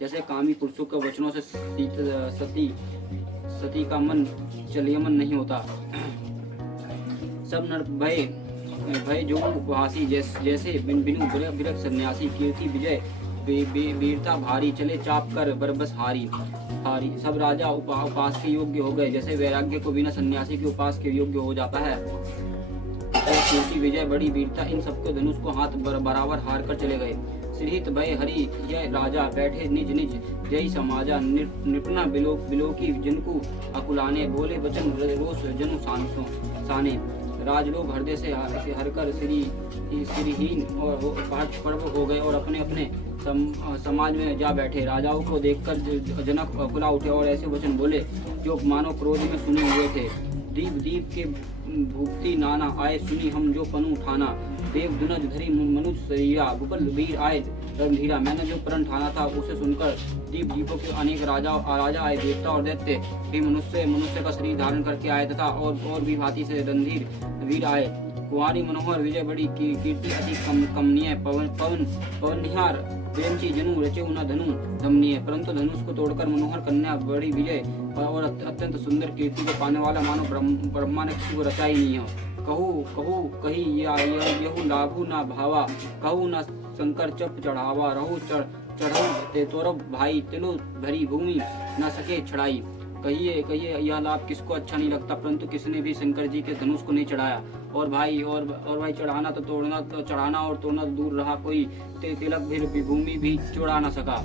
जैसे कामी पुरुषों के वचनों से सती का मन चलियमन नहीं होता। सब नर भय भय जो उपहासी जैसे बिनु विरक्त सन्यासी कीर्ति विजय वीरता भारी चले चाप कर बरबस हारी। सब राजा उपास के योग्य हो गए, जैसे वैराग्य को बिना सन्यासी के उपास के योग्य हो जाता है। कीर्ति विजय बड़ी वीरता, इन सबके धनुष को हाथ बराबर हार कर चले गए। श्रीहित भय हरि यह राजा बैठे निज निज जय समाजा। निपना बिलोकी जिनको अकुलाने बोले वचन रोष जनु साने। राजलोग हृदय से हरकर श्रीहीन और पर्व हो गए और अपने अपने समाज में जा बैठे। राजाओं को देखकर जनक अकुला उठे और ऐसे वचन बोले जो मानो क्रोध में सुने हुए थे। दीप के भूक्ति नाना आए सुनी हम जो पनु ठाना। देव दुनज धरी मनुज शरीरा भूपल वीर आए रणधीरा। मैंने जो प्रण ठाना था उसे सुनकर दीपों के अनेक राजा आए। देवता और दैत्य भी मनुष्य का शरीर धारण करके आए तथा और भी भांति से रणधीर वीर आए। कुंवारी मनोहर विजय बड़ी कीर्ति अति कमनीय। पवन निहार प्रेमची जनु रचे उना धनु दमनीय। परंतु धनुष को तोड़कर मनोहर कन्या बड़ी विजय और अत्यंत सुंदर कीर्ति को पाने वाला मानो ब्रह्मा ने किसी को रचा ही नहीं है। कहू कही यहु लाभू ना भावा। कहू न शंकर चप चढ़ावा। रहु चढ़ऊ ते तोरब भाई तिलो भरी भूमि न सके छड़ाई। कहिए यह लाभ किसको अच्छा नहीं लगता, परंतु किसने भी शंकर जी के धनुष को नहीं चढ़ाया। और भाई चढ़ाना तो तोड़ना तो चढ़ाना और तोड़ना तो दूर रहा, कोई तिलक भी भूमि भी चुरा न सका।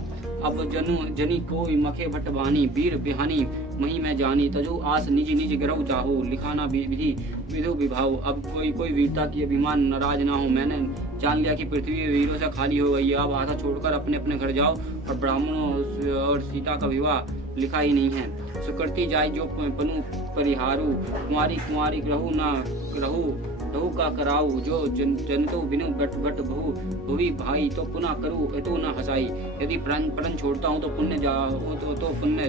अब जनी कोई मखे भट्ट बानी। वीर बिहानी मही मैं जानी। तजु आस निज ग्रह जाहो। लिखाना विधि विधु विभाव। अब कोई वीरता की अभिमान नाराज ना हो। मैंने जान लिया कि पृथ्वी वीरों से खाली हो गई है। अब आशा छोड़कर अपने अपने घर जाओ। और ब्राह्मणों और सीता का विवाह लिखा ही नहीं है। सुकृति जाय जो पनु परिहारू। कुंवारी रहू ना रहू का कराऊ। जो जनतो बिनु बट बहु भुवि भाई। तो पुनः करूँ तो न हसाई। यदि प्रण छोड़ता हूँ तो पुण्य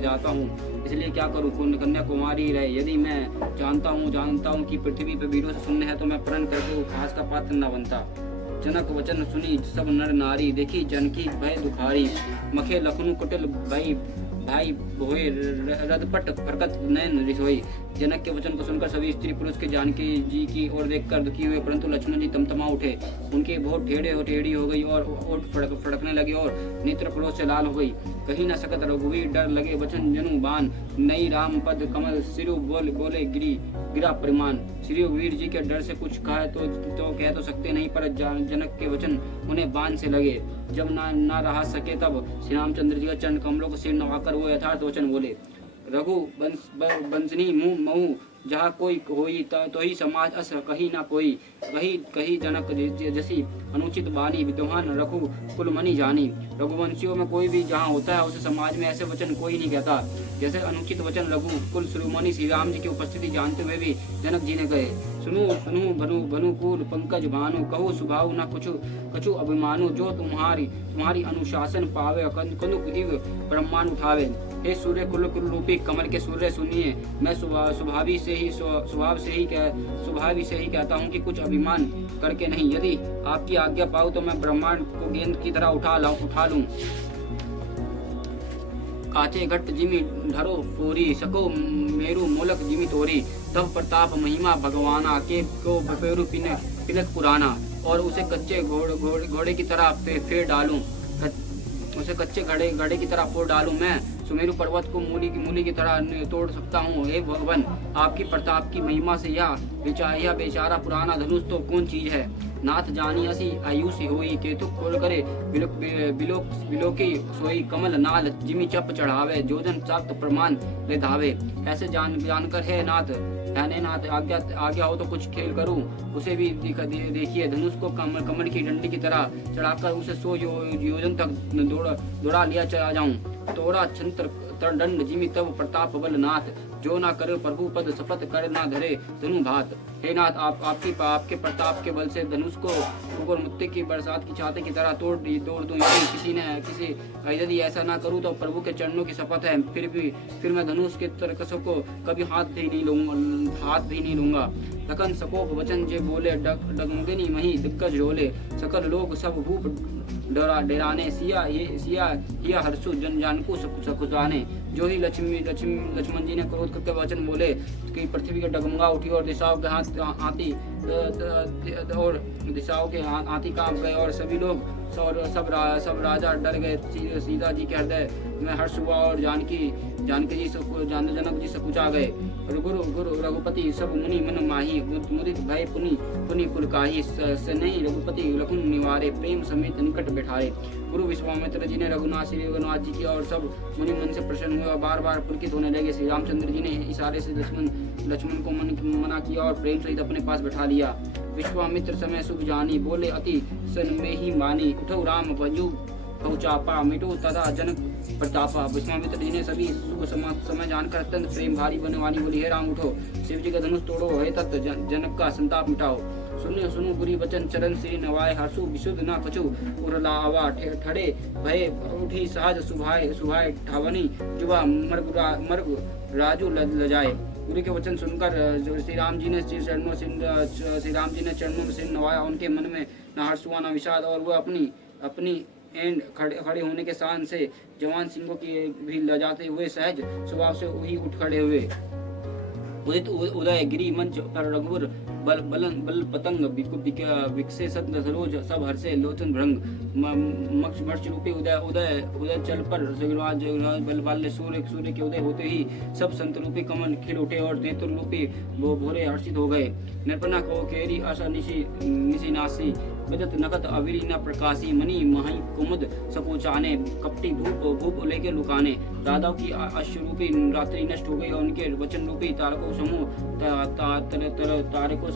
जाता हूँ। इसलिए क्या करूँ, कन्या कुमारी रहे। यदि मैं जानता हूँ कि पृथ्वी पर वीरों से शून्य है तो मैं प्रण करके उपहास का पात्र न बनता। जनक वचन सुनी सब नर नारी। देखी जनकी भय दुखारी। मखे लखनऊ कुटिल भाई भोए रदपट फरकत नयन रिसोई। जनक के वचन को सुनकर सभी स्त्री पुरुष के जानकी जी की ओर देखकर दुखी हुए, परंतु लक्ष्मण जी तमतमा उठे। उनके बहुत टेढ़ी हो गई और ओठ फड़कने लगे और नेत्र क्रोध से लाल हो गई। कहीं न सकत रघुवीर डर लगे वचन जनु बान। नई राम पद कमल सिरु बोले गिरा परिमान। श्री रघुवीर जी के डर से कुछ कहे तो कह तो सकते नहीं, पर जनक के वचन उन्हें बाण से लगे। जब ना रहा सके तब श्री रामचंद्र जी का चरण कमलों को सिर नवाकर वो यथार्थ वचन बोले। रघु बंसनी मुँह महू जहाँ कोई होई तो ही समाज अस कहीं ना कोई। कही जनक जैसी अनुचित बानी विद्वान रघु कुलमणि जानी। रघुवंशियों में कोई भी जहाँ होता है उसे समाज में ऐसे वचन कोई नहीं कहता जैसे अनुचित वचन रघु कुल शिरोमणि श्री राम जी की उपस्थिति जानते हुए भी जनक जी ने कहे। सुनु भनु कुल पंकज भानु। कहो स्वभाव न कछु अभिमानु। जो तुम्हारी अनुशासन पावे कनुक इव ब्रह्मांड उठावे। हे सूर्य कुल रूपी कमल के सूर्य सुनिए, मैं स्वभाव से ही कहता हूँ कि कुछ अभिमान करके नहीं। यदि आपकी आज्ञा पाऊँ तो मैं ब्रह्मांड को गेंद की तरह उठा लूं। काचे घट जिमी ढरो फोरी। सको मेरु मूलक जिमी तोरी। तब प्रताप महिमा भगवाना के को बपेरु पिनक पुराना। और उसे कच्चे घोड़े की तरह फेर डालूं। उसे कच्चे घड़े की तरह फोड़ डालूं। मैं सुमेरु पर्वत को मूली की तरह तोड़ सकता हूँ। हे भगवान, आपकी प्रताप की महिमा से यह बेचारा पुराना धनुष तो कौन चीज है। नाथ जानी असी आयुषी होई। केतु खोल करे बिलोकी सोई। कमल नाल जिमी चप चढ़ावे। जोजन सख्त प्रमाण ले धावे। ऐसे जानकर है नाथ आज्ञा हो तो कुछ खेल करूं। उसे भी देखिए, धनुष को कमल की डंडी की तरह चढ़ाकर उसे 100 योजन तक दौड़ा लिया चला जाऊं। तोड़ा छंत्र दंड जिमी तब प्रताप बल नाथ। जो ना करे प्रभु पद शपथ कर ना धरे धनु भात। हे नाथ, आपके प्रताप के बल से धनुष को ऊपर मुत्ते की बरसात की छाते की तरह तोड़ दूं। यदि ऐसा ना करूं तो प्रभु के चरणों की शपथ है, फिर मैं धनुष के तरकसों को कभी हाथ भी नहीं लूंगा। लखन सकोप वचन जे बोले डगमगनी मही दिग्गज रोले। सकल लोग सब भूप डेराने सिया हिया हर्षु जन जान को सकुचाने। जो ही लक्ष्मण जी ने क्रोध करके वचन बोले कि पृथ्वी के डगमगा उठी और दिशाओं के हाथी कांप गए और सभी लोग सब राजा डर गए। सीता जी के हृदय में हर्ष हुआ और जानकी जी जनक जी सकुचा गए। गुरु रघुपति सब मुनि मन माही मुदित भय पुनि पुलकाही सनई रघुपति लखुन निवारे प्रेम समेत निकट बैठाए। गुरु विश्वामित्र जी ने रघुनाथ जी की और सब मुनि मन से प्रसन्न हुए और बार बार पुलकित होने लगे। श्री रामचंद्र जी ने इशारे से लक्ष्मण को मना किया और प्रेम सहित अपने पास बैठा लिया। विश्वामित्र समय शुभ जानी बोले अति सन में ही मानी उठो राम बंजू पहुँचापा मिटो तथा जनक प्रतापा। विश्वामित्र जी ने सभी शुभ समय जानकर अत्यंत प्रेम भारी बने वाली बोली हे राम उठो शिव जी का धनुष तोड़ो है तत् जनक का संताप मिटाओ। सुनो बुरी वचन चरण श्री नवाय हर्षु विशुद्ध न कछु उरलावा ठड़े भय उठी सहज सुभाय ठावनी जुबा मर्ग राजू लजाए। गुरु के वचन सुनकर श्री राम जी ने चरणों में सिर नवाया। उनके मन में न हर्ष हुआ न विषाद और वह अपनी एंड खड़े होने के शान से जवान सिंहों की भी लजाते हुए सहज स्वभाव से वही उठ खड़े हुए। उदित उदय गिरी मंच पर रघुवर बल पतंग विकसे सत्य सरोज सब हर्षे लोचन भ्रंग मक्ष रूपी उदय चल पर बल बाल्य सूर्य के उदय होते ही सब संत रूपी कमल खिल उठे और नेत्र रूपी भोरे हर्षित हो गए। नृपना को केरी आशा निशी नासी बजत नकत अविरी न प्रकाशी मणि मही कुमुद सपूचाने कपटी भूप लेके लुकाने। दादाओं की अश्रूपी रात्रि नष्ट हो गई और उनके वचन रूपी तारकों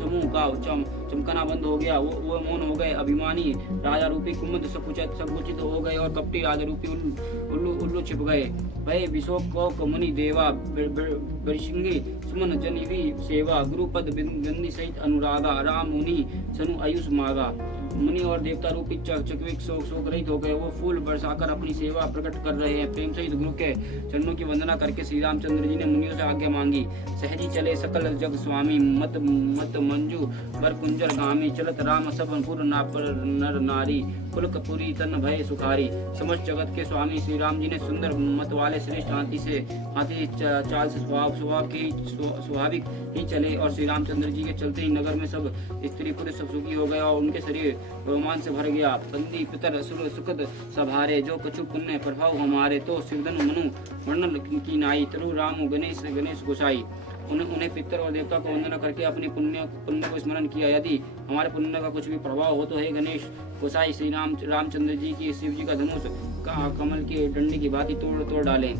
समूह का चमकना बंद हो गया। वो मौन हो गए। अभिमानी राजा रूपी कुमुद संकुचित हो गए और कपटी राजा रूपी उल्लू छिप गए। भय विशोक को मुनि देवा बरिशिंगी सुमन जनिवी सेवा गुरुपद बिंदी सहित अनुरागा राम मुनि सनु आयुष मागा। मुनि और देवता रूपी चकविक शोक रहित हो गए। वो फूल बरसाकर अपनी सेवा प्रकट कर रहे हैं। प्रेम सहित गुरु के चरणों की वंदना करके श्री रामचंद्र जी ने मुनियों से आज्ञा मांगी। सहजी चले सकल जग स्वामी मत मंजू बर कुंजर गामी चलत राम सब पुर नर नारी पुलकपुरी तन भय सुखारी। समस्त जगत के स्वामी श्री राम जी ने सुंदर मत वाले श्रेष्ठ हाथी चाल से स्वभाव के स्वाभाविक ही चले और श्री रामचंद्र जी के चलते ही नगर में सब स्त्री पुरुष सब सुखी हो गया और उनके शरीर रोमांच से भर गया। बंदी पितर असुर सुखद सभारे जो कछु पुण्य प्रभाव हमारे तो सिरधन मनु वर्णन की नाई तरु राम गणेश गोसाई। उन्हें पितर और देवता को वंदना करके अपने पुण्य को स्मरण किया। यदि हमारे पुण्य का कुछ भी प्रभाव हो तो हे गणेश गोसाई श्री रामचंद्र जी की शिव जी का धनुष कमल की डंडी की भांति तोड़ डालें।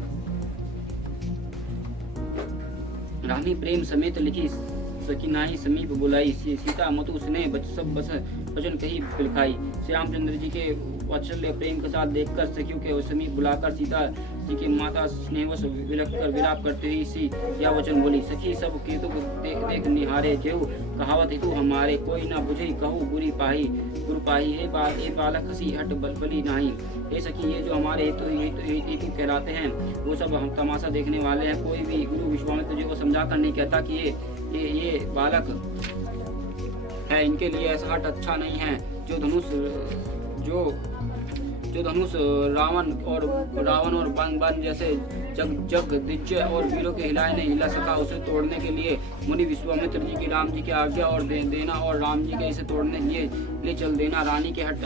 रानी प्रेम समेत लिखी सकीनाई समीप बुलाई सीता मतु स्नेह सब बस वचन कही पिलखाई। श्री रामचंद्र जी के वात्सल्य प्रेम के साथ देखकर सखियों के समीप बुलाकर सीता जी की माता स्नेहवश विलाप करते ही सी यह वचन बोली। सखी सब केतु देख निहारे जेऊ कहावत हेतु हमारे कोई ना बुझे कहू गुरु पाही हे बालक हसी हट बली नाही। हे सखी ये जो हमारे हेतु कहलाते हैं वो सब हम तमाशा देखने वाले हैं। कोई भी गुरु विश्वामित्र जी को समझा कर नहीं कहता कि ये बालक है, इनके लिए ऐसा हट अच्छा नहीं है। जो धनुष रावण और बन जैसे जग दिज्जय और वीरों के हिलाए नहीं हिला सका उसे तोड़ने के लिए मुनि विश्वामित्र जी की राम जी की आज्ञा और देना और राम जी के इसे तोड़ने लिए चल देना रानी के हट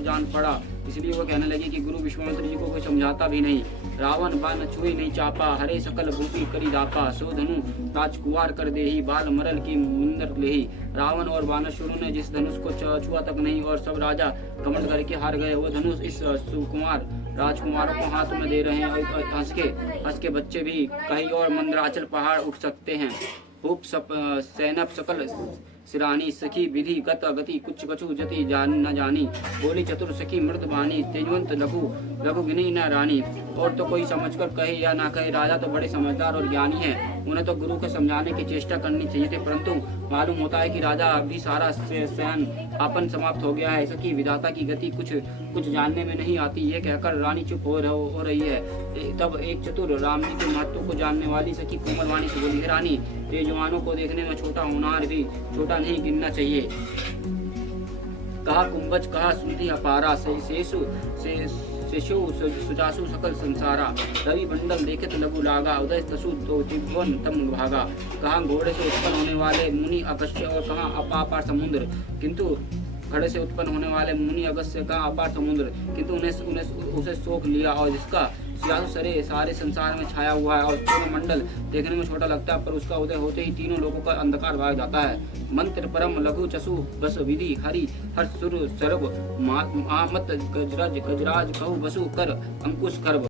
जान पड़ा। इसलिए वो कहने लगी कि गुरु विश्वामित्र जी को कोई समझाता भी नहीं। रावण बाण छुई नहीं चापा हरे सकल भूपी करी दापा सो धनु राजकुमार कर दे ही बाल मरल की मुंदर ले ही। रावण और बाणासुरों ने जिस धनुष को छुआ तक नहीं और सब राजा कमंड करके हार गए वो धनुष इस सुकुमार राजकुमारों को हाथ में दे रहे हैं। हंस के बच्चे भी कहीं और मंदराचल पहाड़ उठ सकते हैं। खूब सैनप सकल सिरानी सखी विधि गति कुछ कछु जति न जानी बोली चतुर सखी मृत बानी तेजवंत लघु गिनी न रानी। और तो कोई समझकर कहे या ना कहे राजा तो बड़े समझदार और ज्ञानी हैं। उन्हें तो गुरु के समझाने की चेष्टा करनी चाहिए थी परंतु मालूम होता है कि राजा अभी सारा सहन आपन समाप्त हो गया है। सखी विधाता की गति कुछ जानने में नहीं आती। ये कहकर रानी चुप हो रही है। तब एक चतुर राम जी के महत्व को जानने वाली सखी कोमल वाणी से बोली है रानी तेजवानों को देखने में छोटा होनहार भी छोटा नहीं गिनना चाहिए। कहा कुंभज कहा सुधि अपारा शेषु शेषु सुजासु सकल संसारा रवि मंडल देखित लघु लागा उदय तसु तो त्रिभुवन तम भागा। कहा घोड़े से उत्पन्न होने वाले मुनि अगस्त्य और कहा अपार समुद्र, किंतु घड़े से उत्पन्न होने वाले मुनि अगस्त्य का अपार समुद्र, किंतु उन्हें उसे सोख लिया। और जिसका सियासु सारे संसार में छाया हुआ है और पूर्ण मंडल देखने में छोटा लगता है, पर उसका उदय होते ही तीनों लोगों का अंधकार भाग जाता है। मंत्र परम लघु चसु बस विधि हरि हर सुर सर्व मामत गजराज कहु वसु कर अंकुश कर्व।